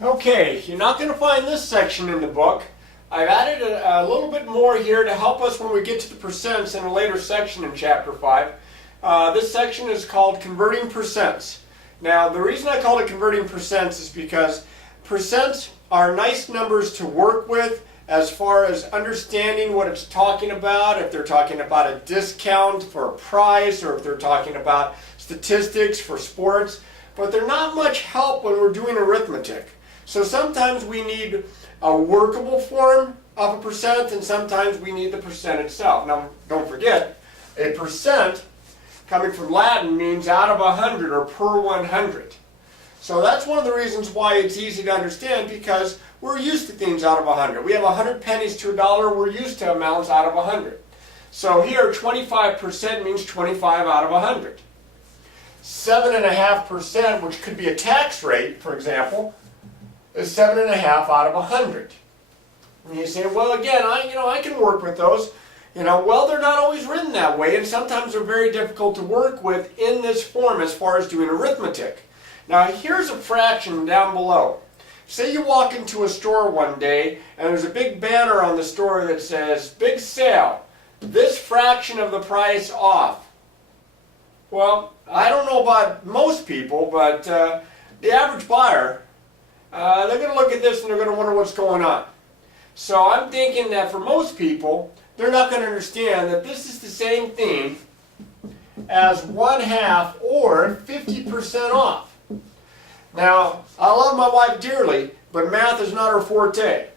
Okay, you're not going to find this section in the book. I've added a little bit more here to help us when we get to the percents in a later section in Chapter 5. This section is called Converting Percents. Now, the reason I call it Converting Percents is because percents are nice numbers to work with as far as understanding what it's talking about, if they're talking about a discount for a price, or if they're talking about statistics for sports, but they're not much help when we're doing arithmetic. So sometimes we need a workable form of a percent, and sometimes we need the percent itself. Now, don't forget, a percent, coming from Latin, means out of 100 or per 100. So that's one of the reasons why it's easy to understand, because we're used to things out of 100. We have 100 pennies to $1. We're used to amounts out of 100. So here, 25% means 25 out of 100. 7.5%, which could be a tax rate, for example, is 7.5 out of 100. And you say, well, again, I can work with those. Well, they're not always written that way, and sometimes they're very difficult to work with in this form as far as doing arithmetic. Now, here's a fraction down below. Say you walk into a store one day, and there's a big banner on the store that says, big sale, this fraction of the price off. Well, I don't know about most people, but the average buyer, they're going to look at this and they're going to wonder what's going on. So I'm thinking that for most people, they're not going to understand that this is the same thing as 1/2 or 50% off. Now, I love my wife dearly, but math is not her forte.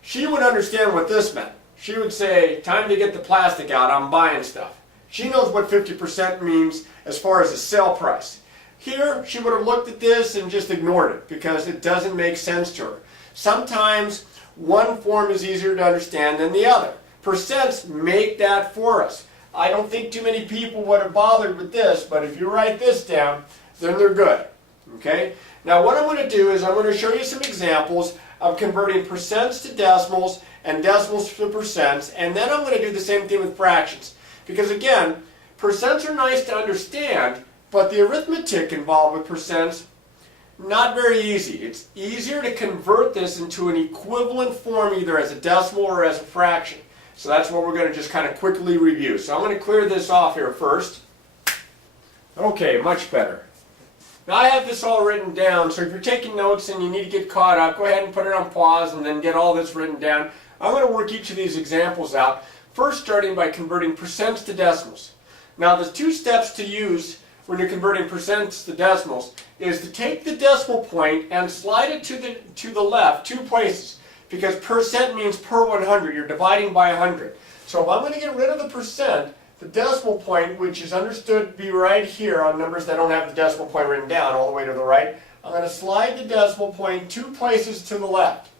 She would understand what this meant. She would say, time to get the plastic out, I'm buying stuff. She knows what 50% means as far as the sale price. Here, she would have looked at this and just ignored it because it doesn't make sense to her. Sometimes one form is easier to understand than the other. Percents make that for us. I don't think too many people would have bothered with this, but if you write this down, then they're good. Okay? Now what I'm going to do is I'm going to show you some examples of converting percents to decimals and decimals to percents, and then I'm going to do the same thing with fractions. Because again, percents are nice to understand, but the arithmetic involved with percents, not very easy. It's easier to convert this into an equivalent form either as a decimal or as a fraction. So that's what we're going to just kind of quickly review. So I'm going to clear this off here first. Okay, much better. Now I have this all written down, so if you're taking notes and you need to get caught up, go ahead and put it on pause and then get all this written down. I'm going to work each of these examples out, first starting by converting percents to decimals. Now the two steps to use when you're converting percents to decimals is to take the decimal point and slide it to the left 2 places, because percent means per 100. You're dividing by 100. So if I'm going to get rid of the percent, the decimal point, which is understood to be right here on numbers that don't have the decimal point written down all the way to the right, I'm going to slide the decimal point 2 places to the left.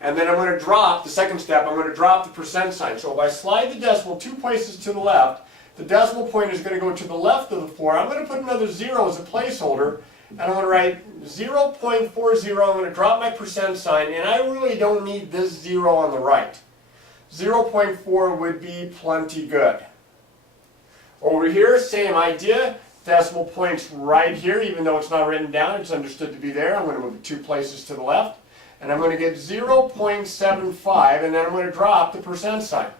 And then I'm going to drop, the second step, I'm going to drop the percent sign. So if I slide the decimal 2 places to the left, the decimal point is going to go to the left of the 4. I'm going to put another 0 as a placeholder, and I'm going to write 0.40. I'm going to drop my percent sign, and I really don't need this 0 on the right. 0.4 would be plenty good. Over here, same idea. Decimal point's right here, even though it's not written down, it's understood to be there. I'm going to move it 2 places to the left, and I'm going to get 0.75, and then I'm going to drop the percent sign.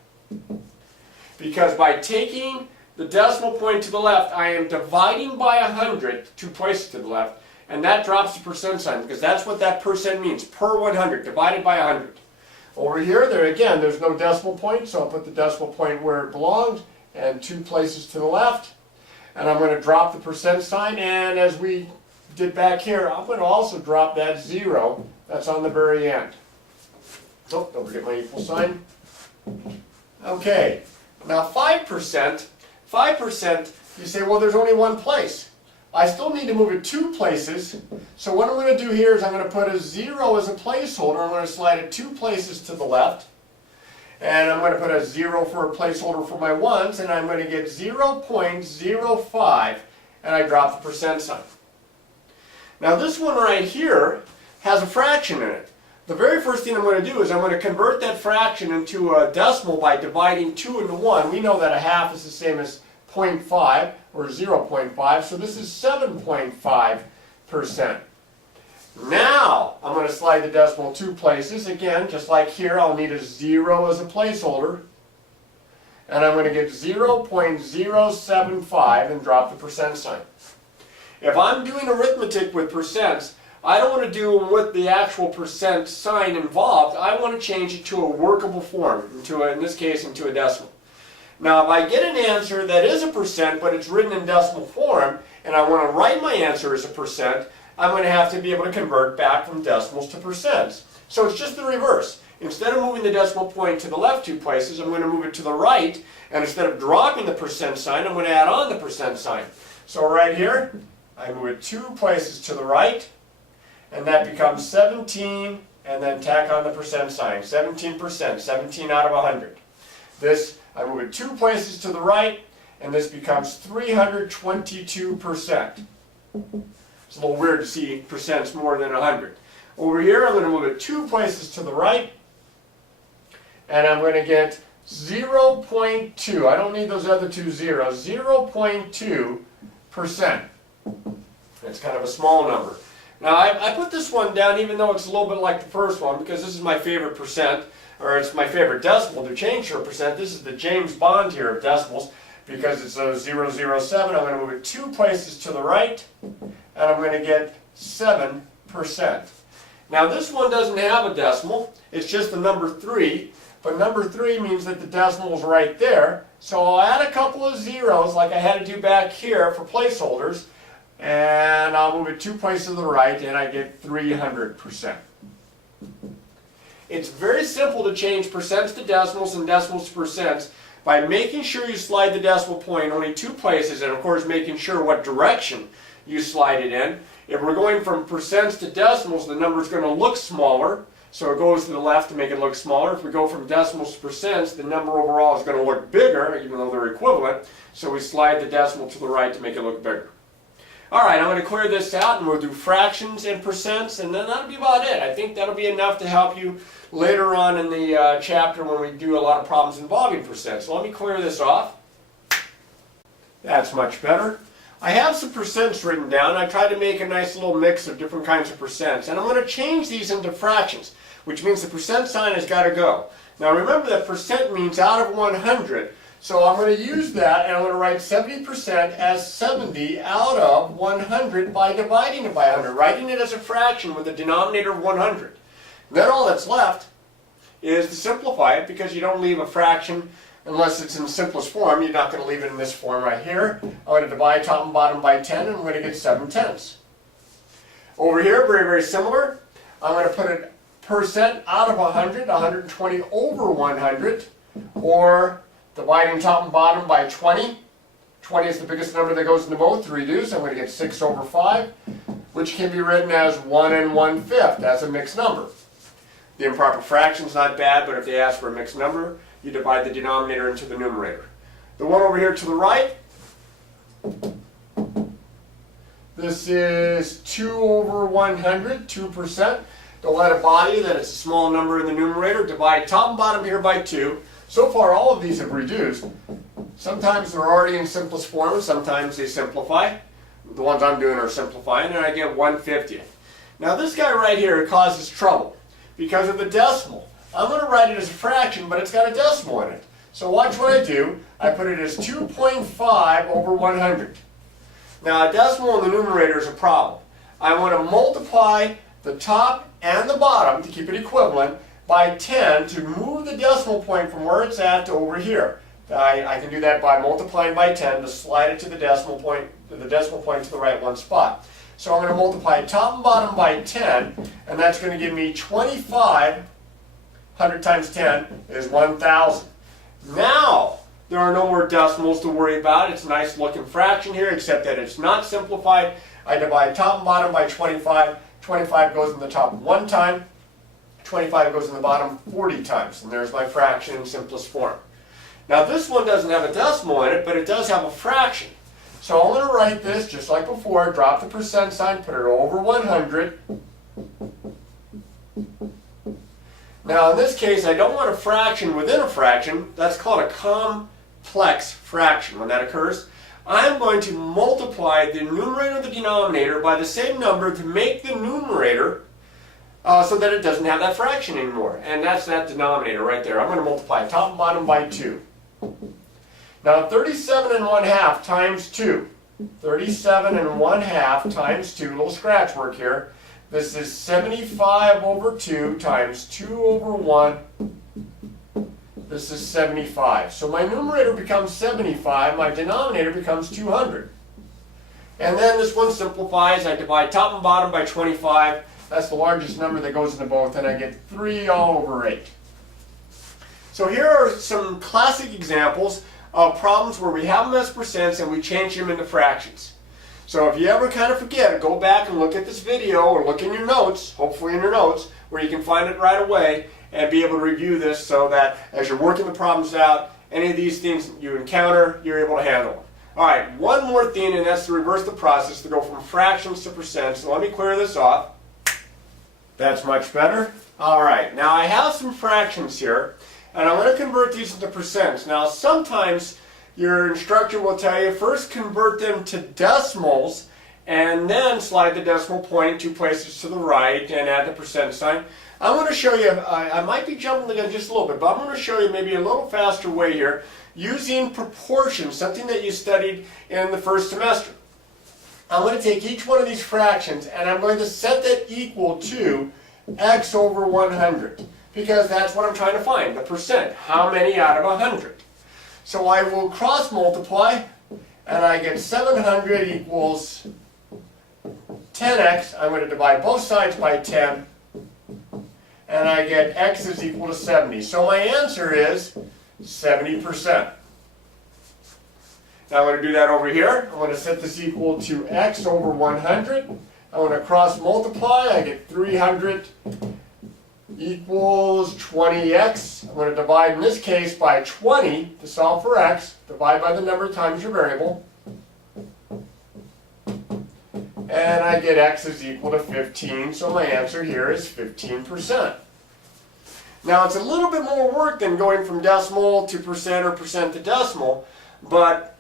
Because by taking the decimal point to the left, I am dividing by 100, 2 places to the left, and that drops the percent sign, because that's what that percent means, per 100, divided by 100. Over here, there's no decimal point, so I'll put the decimal point where it belongs, and 2 places to the left, and I'm going to drop the percent sign, and as we did back here, I'm going to also drop that 0 that's on the very end. Oh, don't forget my equal sign. Okay, now 5%, you say, well, there's only one place. I still need to move it 2 places, so what I'm going to do here is I'm going to put a 0 as a placeholder. I'm going to slide it 2 places to the left, and I'm going to put a 0 for a placeholder for my ones, and I'm going to get 0.05, and I drop the percent sign. Now this one right here has a fraction in it. The very first thing I'm going to do is I'm going to convert that fraction into a decimal by dividing 2 into 1. We know that 1/2 is the same as 0.5 or 0.5, so this is 7.5%. Now I'm going to to slide the decimal 2 places. Again, just like here, I'll need a 0 as a placeholder. And I'm going to get 0.075 and drop the percent sign. If I'm doing arithmetic with percents, I don't want to do them with the actual percent sign involved. I want to change it to a workable form, in this case, into a decimal. Now, if I get an answer that is a percent, but it's written in decimal form, and I want to write my answer as a percent, I'm going to have to be able to convert back from decimals to percents. So it's just the reverse. Instead of moving the decimal point to the left 2 places, I'm going to move it to the right, and instead of dropping the percent sign, I'm going to add on the percent sign. So right here, I move it 2 places to the right, and that becomes 17, and then tack on the percent sign. 17%, 17 out of 100. This, I move it 2 places to the right, and this becomes 322%. It's a little weird to see percents more than 100. Over here, I'm going to move it 2 places to the right, and I'm going to get 0.2. I don't need those other 2 zeros. 0.2%. It's kind of a small number. Now, I put this one down even though it's a little bit like the first one because this is my favorite percent, or it's my favorite decimal to change to a percent. This is the James Bond here of decimals because it's a 007. I'm going to move it 2 places to the right, and I'm going to get 7%. Now, this one doesn't have a decimal. It's just the number 3, but number 3 means that the decimal is right there. So I'll add a couple of zeros like I had to do back here for placeholders, and I'll move it 2 places to the right, and I get 300%. It's very simple to change percents to decimals and decimals to percents by making sure you slide the decimal point only 2 places, and of course making sure what direction you slide it in. If we're going from percents to decimals, the number is going to look smaller, so it goes to the left to make it look smaller. If we go from decimals to percents, the number overall is going to look bigger, even though they're equivalent, so we slide the decimal to the right to make it look bigger. Alright, I'm going to clear this out and we'll do fractions and percents, and then that'll be about it. I think that'll be enough to help you later on in the chapter when we do a lot of problems involving percents. So let me clear this off. That's much better. I have some percents written down. I tried to make a nice little mix of different kinds of percents, and I'm going to change these into fractions, which means the percent sign has got to go. Now remember that percent means out of 100. So I'm going to use that, and I'm going to write 70% as 70 out of 100 by dividing it by 100, writing it as a fraction with a denominator of 100. Then all that's left is to simplify it, because you don't leave a fraction unless it's in the simplest form. You're not going to leave it in this form right here. I'm going to divide top and bottom by 10, and I'm going to get 7/10. Over here, very, very similar. I'm going to put a percent out of 100, 120 over 100, or dividing top and bottom by 20. 20 is the biggest number that goes into both to reduce. I'm going to get 6 over 5, which can be written as 1 1/5. That's a mixed number. The improper fraction is not bad, but if they ask for a mixed number, you divide the denominator into the numerator. The one over here to the right, this is 2 over 100, 2%. Don't let it bother you that it's a small number in the numerator. Divide top and bottom here by 2. So far, all of these have reduced. Sometimes they're already in simplest form, and sometimes they simplify. The ones I'm doing are simplifying, and I get 1/50. Now this guy right here causes trouble because of the decimal. I'm going to write it as a fraction, but it's got a decimal in it. So watch what I do. I put it as 2.5 over 100. Now a decimal in the numerator is a problem. I want to multiply the top and the bottom to keep it equivalent by 10 to move the decimal point from where it's at to over here. I can do that by multiplying by 10 to slide it to the decimal point to the right one spot. So I'm going to multiply top and bottom by 10, and that's going to give me 25. 100 times 10 is 1,000. Now there are no more decimals to worry about. It's a nice looking fraction here, except that it's not simplified. I divide top and bottom by 25. 25 goes in the top 1 time. 25 goes in the bottom 40 times, and there's my fraction in simplest form. Now this one doesn't have a decimal in it, but it does have a fraction. So I'm going to write this just like before, drop the percent sign, put it over 100. Now in this case, I don't want a fraction within a fraction. That's called a complex fraction. When that occurs, I'm going to multiply the numerator and the denominator by the same number to make the numerator so that it doesn't have that fraction anymore. And that's that denominator right there. I'm going to multiply top and bottom by 2. Now 37 1/2 times 2. 37 1/2 times 2, little scratch work here. This is 75 over 2 times 2 over 1. This is 75. So my numerator becomes 75, my denominator becomes 200. And then this one simplifies. I divide top and bottom by 25. That's the largest number that goes into both, and I get 3 all over 8. So here are some classic examples of problems where we have them as percents and we change them into fractions. So if you ever kind of forget, go back and look at this video or look in your notes, hopefully in your notes, where you can find it right away and be able to review this so that as you're working the problems out, any of these things you encounter, you're able to handle them. All right, one more thing, and that's to reverse the process to go from fractions to percents. So let me clear this off. That's much better. All right, now I have some fractions here, and I'm going to convert these into percents. Now sometimes your instructor will tell you first convert them to decimals and then slide the decimal point 2 places to the right and add the percent sign. I'm going to show you, I might be jumping the gun just a little bit, but I'm going to show you maybe a little faster way here using proportions, something that you studied in the first semester. I'm going to take each one of these fractions and I'm going to set that equal to x over 100 because that's what I'm trying to find, the percent, how many out of 100. So I will cross multiply and I get 700 equals 10x. I'm going to divide both sides by 10 and I get x is equal to 70. So my answer is 70%. Now I'm going to do that over here. I'm going to set this equal to x over 100. I'm going to cross multiply. I get 300 equals 20x. I'm going to divide in this case by 20 to solve for x. Divide by the number times your variable. And I get x is equal to 15. So my answer here is 15%. Now it's a little bit more work than going from decimal to percent or percent to decimal, but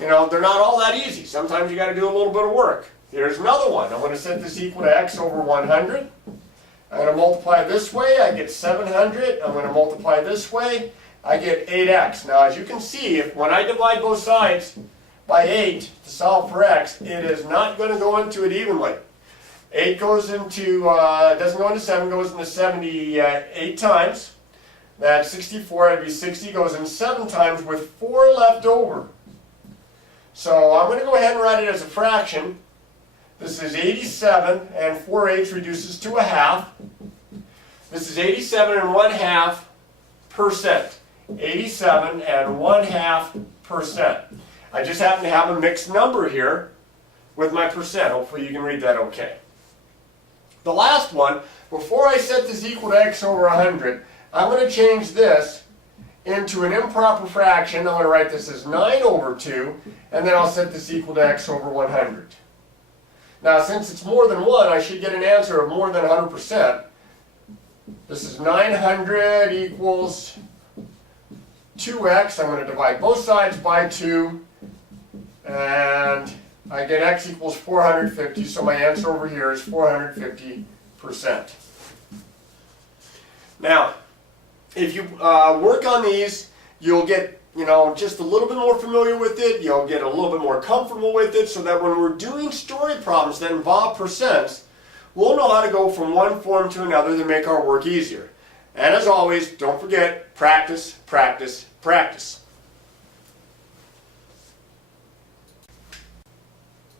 you know, they're not all that easy. Sometimes you got to do a little bit of work. Here's another one. I'm going to set this equal to x over 100. I'm going to multiply this way. I get 700. I'm going to multiply this way. I get 8x. Now, as you can see, when I divide both sides by 8 to solve for x, it is not going to go into it evenly. 8 goes into, doesn't go into 7, goes into 78 times. That's 64. That'd be 60. Goes in 7 times with 4 left over. So I'm going to go ahead and write it as a fraction. This is 87, and 4/8 reduces to a half. This is 87 1/2%. 87 1/2%. I just happen to have a mixed number here with my percent. Hopefully you can read that okay. The last one, before I set this equal to x over 100, I'm going to change this into an improper fraction. I'm going to write this as 9 over 2, and then I'll set this equal to x over 100. Now, since it's more than 1, I should get an answer of more than 100%. This is 900 equals 2x. I'm going to divide both sides by 2, and I get x equals 450, so my answer over here is 450%. Now, if you work on these, you'll get, just a little bit more familiar with it. You'll get a little bit more comfortable with it so that when we're doing story problems that involve percents, we'll know how to go from one form to another to make our work easier. And as always, don't forget, practice, practice, practice.